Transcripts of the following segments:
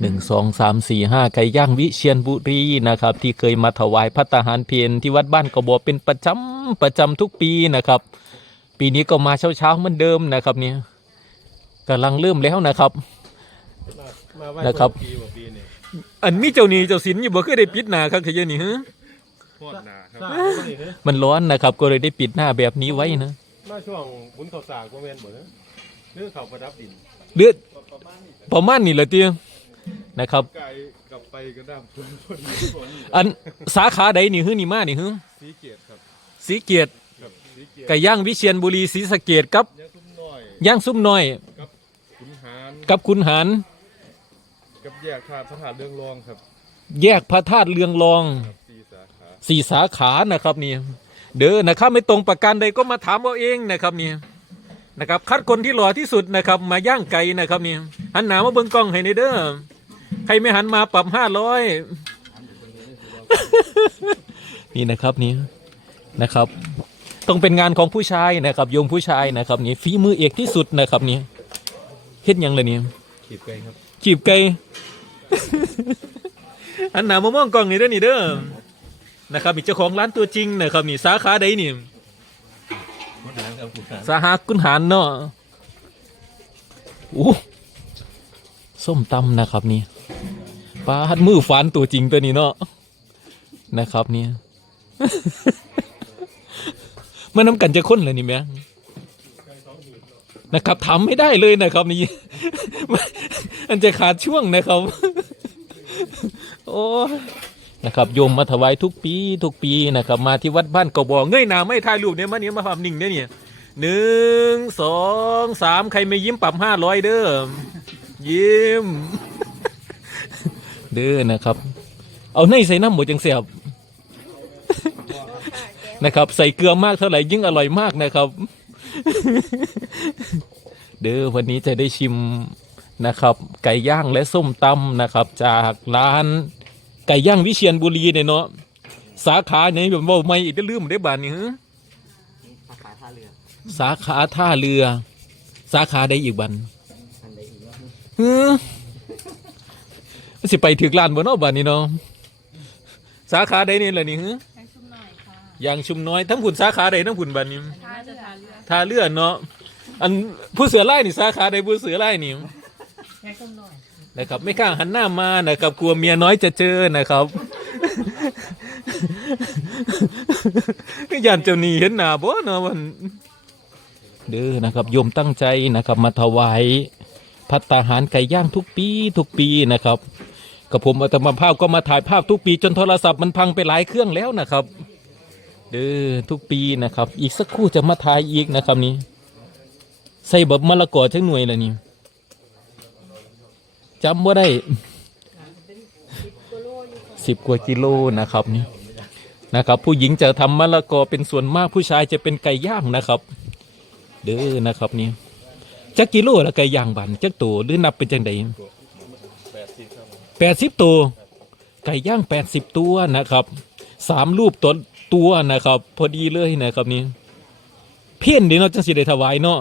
หนึ่งสองสามสี่ห้าไก่ย่างวิเชียนบุรีนะครับ ที่เคยมาถวายพัตตาหารเพลที่วัดบ้านกระบอกเป็นประจำประจำทุกปีนะครับ ปีนี้ก็มาเช้าเช้าๆเหมือนเดิมนะครับเนี่ยกำลังเริ่มแล้วนะครับมาไหว้นะครับปีบ่ปีนี่อันมีเจ้าหนี้เจ้าสินอยู่บ่เคยได้ปิดหน้าครับคือนี่ฮะโคตรหนาครับสร้างบ่นี่เด้อมันร้อนนะครับ ก็เลยได้ปิดหน้าแบบนี้ไว้นะมาช่วงบุญข้าวสากบ่แม่นบ่เด้อหรือข้าวประดับดินเลือดประมาณนี้แหละเตี้ย นะครับ ไก่กลับไปก็น้ำท่วมฝนฝนอันสาขาใดนี่ฮื้อนี่มานี่ฮื้อสีเกียรติครับสีเกียรติกับสีเกียรติไก่ย่างวิเชียนบุรีศรีสะเกดกับยาซุ้มน้อยย่างซุ่มน้อย กับขุนหารกับคุณหารกับแยกทาสพระธาตุเรื่องรองครับแยกพระธาตุเรืองรองครับสี่สาขาสี่สาขานะครับนี่เด้อนะครับไม่ตรงประการใดก็มาถามเอาเองนะครับนี่นะครับ คัดคนที่หล่อที่สุดนะครับ มาย่างไก่นะครับนี่หันหนามาเบิ่งกล้องให้ในเด้อ ใครไม่หันมาปรับห้าร้อยนี่นะครับนี่นะครับ ต้องเป็นงานของผู้ชายนะครับโยมผู้ชายนะครับนี่ฝีมือเอกที่สุดนะครับนี่เฮ็ดหยังเลยนี่ขีดไก่ครับจีบไก่อันหนามามองกล้องนี่เด้อนี่เด้อนะครับมีเจ้าของร้านตัวจริงนะครับนี่สาขาใดนี่ขุนหารครับขุนหารสาขากุนหารเนาะโอ้ส้มตำนะครับนี่ ปลาหัดมือฟันตัวจริงตัวนี้เนาะนะครับเนี่ยมันน้ำกันจะข้นเลยนี่แม่นะครับทำไม่ได้เลยนะครับนี่มันจะขาดช่วงนะครับ โอ้นะครับโยมมาถวายทุกปีทุกปีนะครับ มาที่วัดบ้านกบอเงยหน้าไม่ถ่ายรูปเนี่ยมาเนี่ยมาภาพนิ่งเนี่ยเนี่ยหนึ่งสองสามใครไม่ยิ้มปรับห้าร้อยเด้อยิ้ม เด้อนะครับ เอาในใส่น้ำหมดจังเสียบนะครับ ใส่เกลือมากเท่าไหร่ยิ่งอร่อยมากนะครับ เด้อวันนี้จะได้ชิมนะครับ ไก่ย่างและส้มตำนะครับ จากร้านไก่ย่างวิเชียนบุรีเนี่ยเนาะสาขาไหนแบบว่าไม่อีกได้ลืมได้บานนี่ฮะสาขาท่าเรือ สาขาท่าเรือ สาขาใดอีกบันอั นใดอีกเนาะฮึสิไปถึงร้านบนเนาะบ้านนี้เนาะสาขาใดนี่แหละนี่ฮึให้ชุ่มหน่อยค่ะอย่างชุมน้อยทั้งผุนสาขาใดทั้งผุนบ้านนี้ทาจะทาเลือดท่าเรือเนาะอันผู้เสือไล่นี่สาขาใดผู้เสือไล่นี่ให้ชุ่มหน่อยนะครับ ไม่กล้าหันหน้ามานะครับกลัวเมียน้อยจะเจอนะครับยันเจ้าหนี้เห็นหน้าบ่เนาะมันเด้อนะครับโยมตั้งใจนะครับมาถวายพัตตาหารไก่ย่างทุกปีทุกปีนะครับ กับผมอัตมาภาพก็มาถ่ายภาพทุกปีจนโทรศัพท์มันพังไปหลายเครื่องแล้วนะครับเด้อทุกปีนะครับ อีกสักครู่จะมาถ่ายอีกนะครับนี่ใส่แบบมะละกอจังหน่วยละนี่จำว่าได้สิบกว่ากิโลนะครับนี่นะครับ ผู้หญิงจะทำมะละกอเป็นส่วนมากผู้ชายจะเป็นไก่ย่างนะครับ เด้อนะครับนี่จักกิโลละไก่ย่างบันจักตัวหรือนับเป็นจังใดร แปดสิบตัว ไก่ย่างแปดสิบตัวนะครับสามรูปตัวตัวนะครับ พอดีเลยนะครับนี่เพี้ยนเดี๋ยวเราะจังสิได้ถวายเนาะ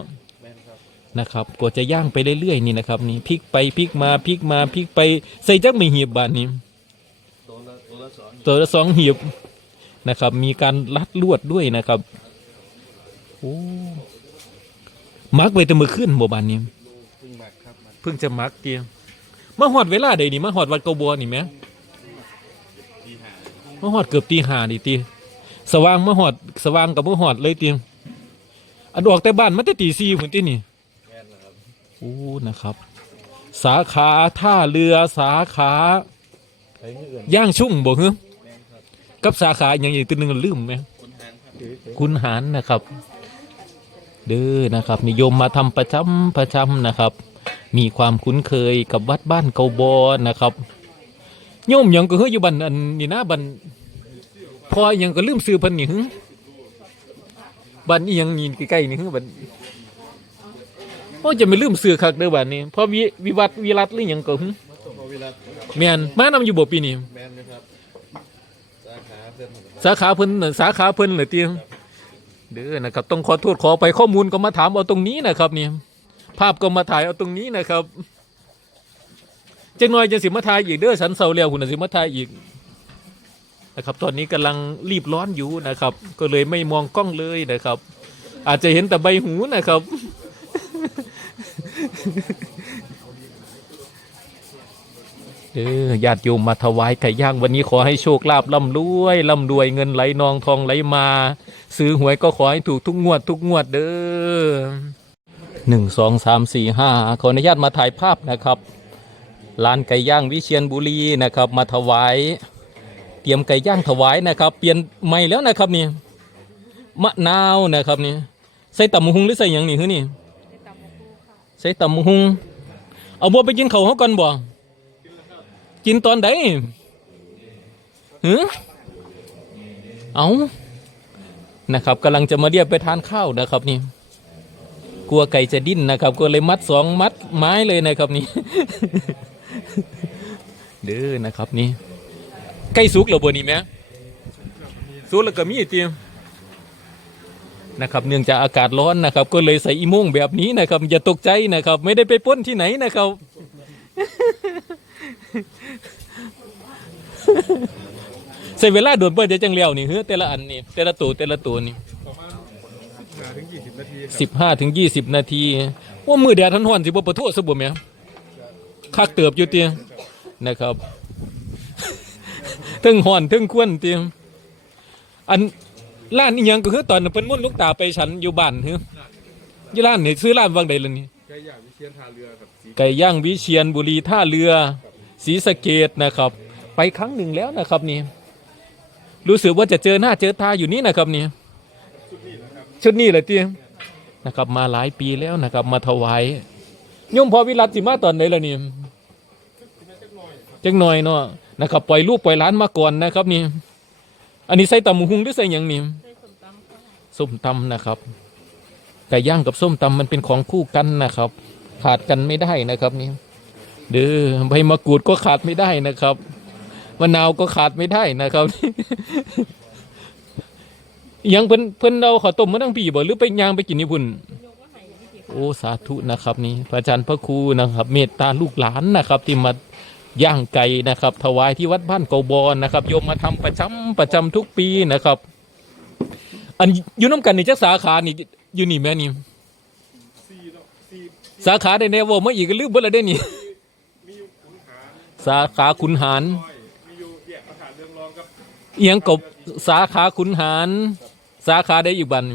นะครับก็จะย่างไปเรื่อยๆนี่นะครับ นี่พลิกไปพลิกมาพลิกมาพลิกไปใส่จักไม่เหีบบานนี้ตัวละสองเหีบนะครับ มีการลัดลวดด้วยนะครับโอ้มักไว้แต่มือขึ้นบ่บานนี้เพิ่งจะมักเตียม มาหอดเวลาใดนี่มาหอดวัดเกาบัวนี่ไหมทีหามาหอดเกือบตีห้าดิตีสว่างมาหอดสว่างกับมาหอดเลยตีอันออกแต่บ้านมาแต่ตีสี่พุ่นตีนี่แม่นนะครับโอ้นะครับ สาขาท่าเรือสาขาย่างชุ่งบอกเหรอแม่นครับกับสาขาอย่างอีกตัวหนึ่งลืมไหมคุณหารนะครับเด้อนะครับ นิยมมาทำประจำประจำนะครับ มีความคุ้นเคยกับวัดบ้านเกาบอนะครับโยมยังก็เฮ้ยอยู่บันอันนี่นะบันพอยังก็ลืมซื้อพันนี่หึบันนี่ยังนี่ใกล้ๆนี่หึบันโอ้จะไม่ลืมซื้อคักเด้อบันนี้เพอวิวิวัฒวิรัตหรือยังก็หึแม่นมานำอยู่บ่ปีนี้สาขาเพิ่นสาขาเพิ่นเหรอเตียงเด้อนะครับต้องขอโทษขอไปข้อมูลก็มาถามเอาตรงนี้นะครับเนี่ย ภาพก็มาถ่ายเอาตรงนี้นะครับจจังน้อยจะสิมาทายอีกเด้อสันเสาเลียวหุ่นสิมาทายอีกนะครับ ตอนนี้กำลังรีบร้อนอยู่นะครับ ก็เลยไม่มองกล้องเลยนะครับ อาจจะเห็นแต่ใบหูนะครับ เออญาติโยมมาถวายไก่ย่างวันนี้ขอให้โชคลาภร่ำรวยร่ำรวยเงินไหลนองทองไหลมา ซื้อหวยก็ขอให้ถูกทุกงวดทุกงวดเด้อ หนึ่งสองสามสี่ห้าขออนุญาตมาถ่ายภาพนะครับร้านไก่ย่างวิเชียนบุรีนะครับ มาถวาย เตรียมไก่ย่างถวายนะครับ เปลี่ยนใหม่แล้วนะครับนี่มะนาวนะครับนี่ใส่ตำมะฮุงหรือใส่หยังนี่คือนี่ใส่ตำมะฮุงเอาบัวไปกินเขาวเขาก่อนบ่กินตอนใดหือเอานะครับกำลังจะมาเรียกไปทานข้าวนะครับนี่ ลัวไก่จะดิ้นนะครับ ก็เลยมัดสองมัดไม้เลยนะครับนี่เด้อนะครับนี่ไก่สุกเหรอบัวนี่แม่สุกแล้วก็มีเตียมนะครับเนื่องจากอากาศร้อนนะครับ ก็เลยใส่อีโม่งแบบนี้นะครับ อย่าตกใจนะครับ ไม่ได้ไปป้นที่ไหนนะครับ ใส่เวลาโดนเปิดจะจังเลี้ยวนี่เฮ้อแต่ละอันนี่แต่ละตัวแต่ละตัวนี่ ถึงยี่สิบนาทีครับสิบห้าถึงยี่สิบนาทีว่ามือแดดทันหอนสิบ่ประทุสบ่แม่คักเติบอยู่เตียนะครับถึงหอนถึงควนเตียอันร้านอีหยังก็คือตอนนั้นเพิ่นมุ่นลูกตาไปฉันอยู่บ้านเฮ้ออยู่ร้านนี่ซื้อร้านวังใดล่ะนี่ไก่ย่างวิเชียนท่าเรือครับสีไก่ย่างวิเชียนบุรีท่าเรือศรีสะเกดนะครับ ไปครั้งหนึ่งแล้วนะครับนี่รู้สึกว่าจะเจอหน้าเจอตาอยู่นี่นะครับนี่ ชุดนี้ แหละที่นะครับมาหลายปีแล้วนะครับมาถวายยมพอวิรัตสิมาตอนไหนล่ะนี่จังหน่อยเนาะนะครับปล่อยลูกปล่อยล้านมาก่อนนะครับนี่ อันนี้ใส่ตำบักหุงหรือใส่ยังนี่ได้สมตำค่ะส้มตำนะครับไก่ย่างกับส้มตำมันเป็นของคู่กันนะครับ ขาดกันไม่ได้นะครับนี่เด้อใบมะกรูดก็ขาดไม่ได้นะครับมะนาวก็ขาดไม่ได้นะครับ ยังเพิ่นเพิ่นเราขอต้มมาตั้งปีบ่หรือไปย่างไปกินญี่ปุ่นยกว่าไห้ที่สิโอ้สาธุนะครับนี่พระอาจารย์พระครูนะครับ เมตตาลูกหลานนะครับ ที่มาย่างไก่นะครับ ถวายที่วัดบ้านเกาบอนนะครับโยมมาทำประจำประจำทุกปีนะครับ อันอยู่น้ำกันนี่จักสาขานี่อยู่นี่แม่นี่สี่เนาะสี่สาขาได้แน่ว่ามาอีกก็ลืมเบิดแล้วได้นี่มีอยู่ขุนหารสาขาขุนหารน้อยมีอยู่แยกประธานเรืองรองกับเอียงกบสาขาขุนหาร สาขาได้อีกบัน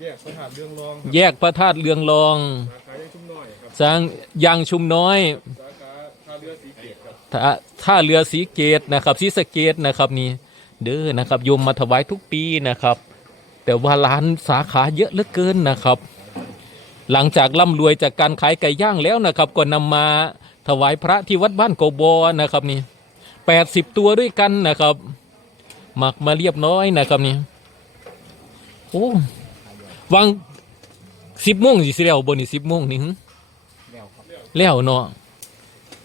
แยกประธานเรืองรองแยกพระธาตุเรืองรองสาขายังชุ่มน้อยครับสร้างยางชุมน้อยสาขาท่าเรือสีเกตครับท่าท่าเรือสีเกตนะครับสีสะเกตนะครับนี่เด้อนะครับโยมมาถวายทุกปีนะครับ แต่ว่าร้านสาขาเยอะเหลือเกินนะครับ หลังจากร่ำรวยจากการขายไก่ย่างแล้วนะครับก็นำมาถวายพระที่วัดบ้านโกบอนะครับนี่แปดสิบตัวด้วยกันนะครับหมักมาเรียบร้อยนะครับนี่ โอ้วางสิบโมงสิแล้วบนนี่สิบโมงนี่หึแล้วครับแล้วเนาะ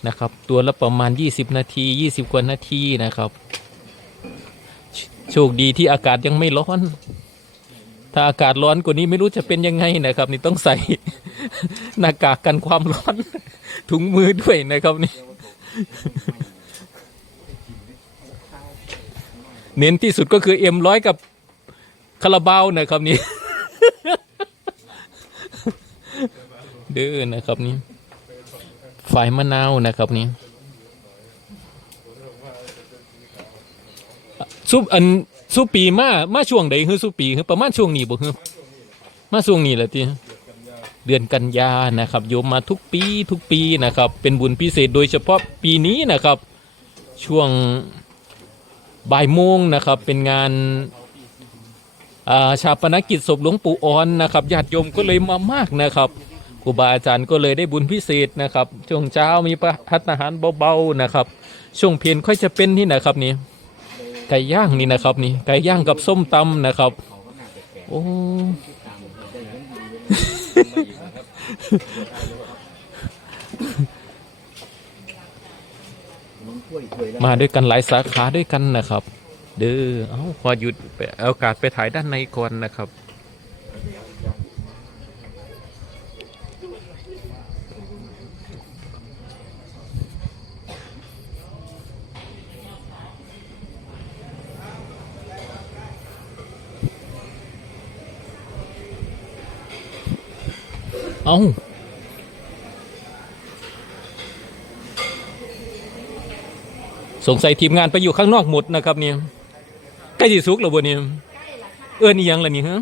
นะครับ ตัวละประมาณ 20 นาที 20 กว่านาทีนะครับ โชคดีที่อากาศยังไม่ร้อน ถ้าอากาศร้อนกว่านี้ไม่รู้จะเป็นยังไงนะครับ นี่ต้องใส่หน้ากากกันความร้อน ถุงมือด้วยนะครับนี่เน้นที่สุดก็คือเอ็มร้อยกับ คาราบาวนะครับนี่ เด้อนะครับนี่ฝ่ายมะนาวนะครับนี่ซุปอันซุปปีมามาช่วงใดคือซุปปีคือประมาณช่วงนี้บ่คือมาช่วงนี้แหละที่เดือนกันยานะครับโยมมาทุกปีทุกปีนะครับ เป็นบุญพิเศษโดยเฉพาะปีนี้นะครับ ช่วงบ่ายโมงนะครับ เป็นงาน ชาปนกิจศพหลวงปู่อ่อนนะครับญาติโยมก็เลยมามากนะครับครูบาอาจารย์ก็เลยได้บุญพิเศษนะครับช่วงเช้ามีประทัดอาหารเบาๆนะครับ ช่วงเพลนค่อยจะเป็นนี่นะครับนี่ไก่ย่างนี่นะครับนี่ไก่ย่างกับส้มตำนะครับโอ้มาด้วยกันหลายสาขาด้วยกันนะครับ เด้อเอาพอหยุดเอากาศไปถ่ายด้านในก่อนนะครับ เอาสงสัยทีมงานไปอยู่ข้างนอกหมดนะครับเนี่ย ใกล้สิสุกแล้วบ่นี่เอื้อนอีหยังล่ะนี่ฮะ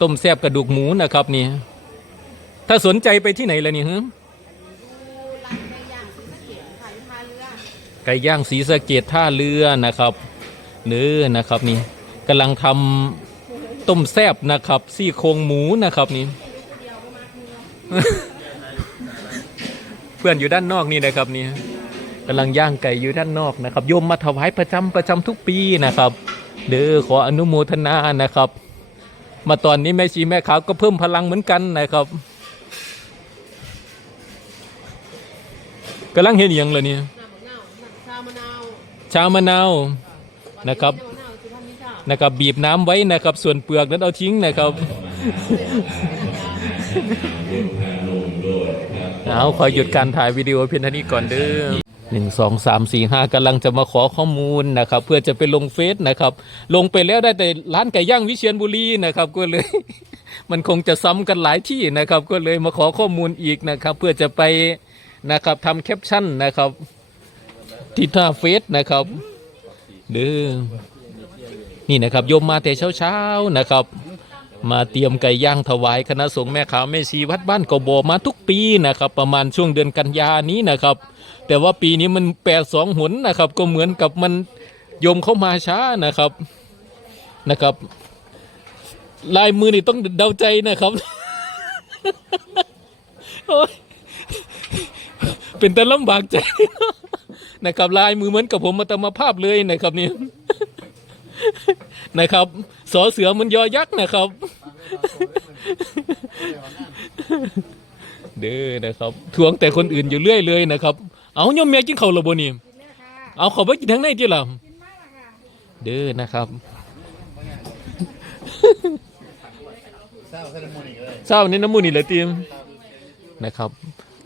ต้มแซ่บกระดูกหมูนะครับนี่ ถ้าสนใจไปที่ไหนล่ะนี่ฮะไก่ย่างสีสะเกดท่าเรือนะครับเนื้อนะครับนี่กำลังทำต้มแซ่บนะครับ ซี่โครงหมูนะครับนี่ เพื่อนอยู่ด้านนอกนี่นะครับนี่ กำลังย่างไก่อยู่ด้านนอกนะครับโยมมาถวายประจำประจำทุกปีนะครับ เด้อขออนุโมทนานะครับ มาตอนนี้แม่ชีแม่ขาวก็เพิ่มพลังเหมือนกันนะครับกำลังเห็นอย่างเลยเนี่ยชามะนาวชามะนาวนะครับนะครับบีบน้ำไว้นะครับส่วนเปลือกนั้นเอาทิ้งนะครับเอาขอหยุดการถ่ายวิดีโอเพียงเท่านี้ก่อนเด้อ หนึ่งสองสามสี่ห้ากำลังจะมาขอข้อมูลนะครับ เพื่อจะไปลงเฟซนะครับ ลงไปแล้วได้แต่ร้านไก่ย่างวิเชียรบุรีนะครับก็เลย มันคงจะซ้ำกันหลายที่นะครับ ก็เลยมาขอข้อมูลอีกนะครับ เพื่อจะไปนะครับทำแคปชั่นนะครับที่หน้าเฟซนะครับเด้อนี่นะครับโยมมาแต่เช้าๆนะครับ มาเตรียมไก่ย่างถวายคณะสงฆ์แม่ขาวแม่ชีวัดบ้านกบมาทุกปีนะครับ ประมาณช่วงเดือนกันยานี้นะครับ แต่ว่าปีนี้มันแปดสองหนนะครับ ก็เหมือนกับมันโยมเข้ามาช้านะครับนะครับ ลายมือนี่ต้องเดาใจนะครับโอ๊ยเป็นแต่ลำบากใจนะครับ ลายมือเหมือนกับผมมาตมาภาพเลยนะครับนี่นะครับสอเสือมันยอยักษ์นะครับ เด้อนะครับ ทวงแต่คนอื่นอยู่เรื่อยเลยนะครับ เอาโยมเมียกินข้าวหรือบ่นี่เอาเขาไปกินทั้งในจีล่ะเด้อนะครับเศร้าเซเลมอนี่เลยเช้านี้น้ำมูนี่เลยเตรียมนะครับ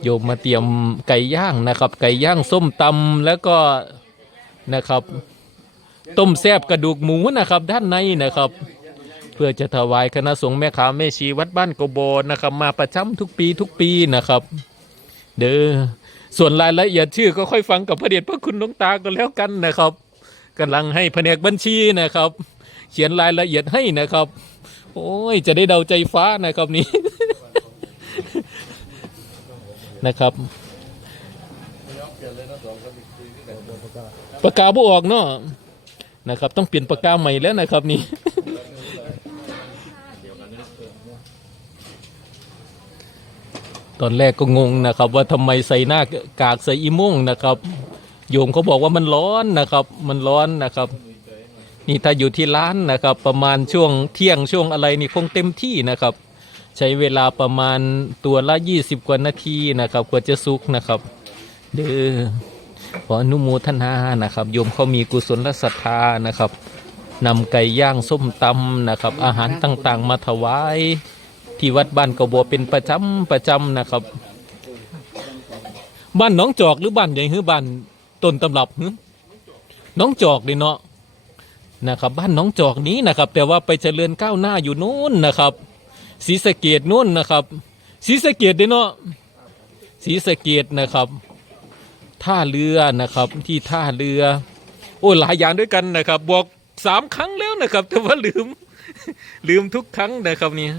โยมมาเตรียมไก่ย่างนะครับ ไก่ย่างส้มตำแล้วก็นะครับ ต้มแซบกระดูกหมูนะครับ ด้านในนะครับ เพื่อจะถวายคณะสงฆ์แม่ขาวแม่ชีวัดบ้านโกโบนะครับ มาประจำทุกปีทุกปีนะครับ เด้อ ส่วนรายละเอียดชื่อก็ค่อยฟังกับพระเดชพระคุณหลวงตาก็แล้วกันนะครับกำลังให้แผนกบัญชีนะครับ เขียนรายละเอียดให้นะครับ โอ้ยจะได้เดาใจฟ้านะครับนี่นะครับปากกาบ่ออกเนาะนะครับ ต้องเปลี่ยนปากกาใหม่แล้วนะครับนี่ ตอนแรกก็งงนะครับ ว่าทำไมใส่หน้ากากใส่อีม่งนะครับ โยมเขาบอกว่ามันร้อนนะครับ มันร้อนนะครับ นี่ถ้าอยู่ที่ร้านนะครับ ประมาณช่วงเที่ยงช่วงอะไรนี่คงเต็มที่นะครับ ใช้เวลาประมาณตัวละ 20 กว่านาทีนะครับ กว่าจะสุกนะครับเด้อขออนุโมทนานะครับโยมเขามีกุศลและศรัทธานะครับนำไก่ย่างส้มตำนะครับ อาหารต่างๆ มาถวาย ที่วัดบ้านกระบัวเป็นประจำประจำนะครับ บ้านน้องจอกหรือบ้านใหญ่หรือบ้านต้นตำรับหึน้องจอกเลยเนาะนะครับ บ้านน้องจอกนี้นะครับ แต่ว่าไปเจริญก้าวหน้าอยู่นู้นนะครับศรีสะเกดนู้นนะครับศรีสะเกดเด้เนาะศรีสะเกดนะครับ ท่าเรือนะครับที่ท่าเรือ โอ้หลายอย่างด้วยกันนะครับ บอกสามครั้งแล้วนะครับ แต่ว่าลืม ลืมทุกครั้งนะครับเนี่ย